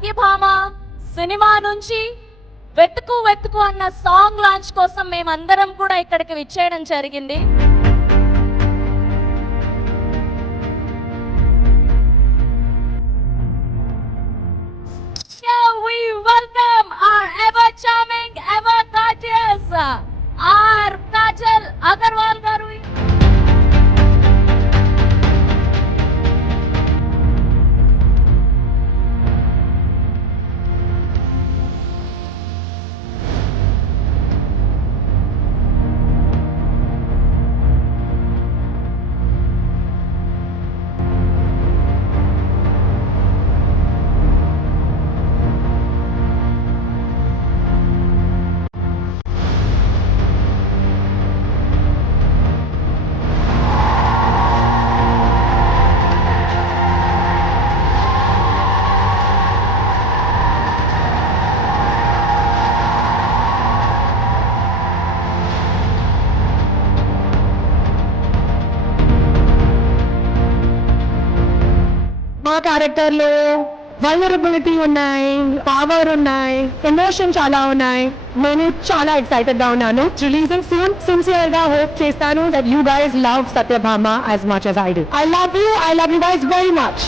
సత్యభామ సినిమా నుంచి వెతుకు వెతుకు అన్న సాంగ్ లాంచ్ కోసం మేమందరం కూడా ఇక్కడికి విచ్చేయడం జరిగింది. We welcome our ever charming, ever gorgeous, our Kajal Agarwal garu. మా క్యారెక్టర్లో వల్నరబిలిటీ ఉన్నాయి, పవర్ ఉన్నాయి, ఎమోషన్ చాలా ఉన్నాయి. నేను చాలా ఎక్సైటెడ్ గా ఉన్నాను. Releasing soon. సిన్సియర్ గా హోప్ చేస్తాను that you guys love Satyabhama as much as I do. I love you guys very much.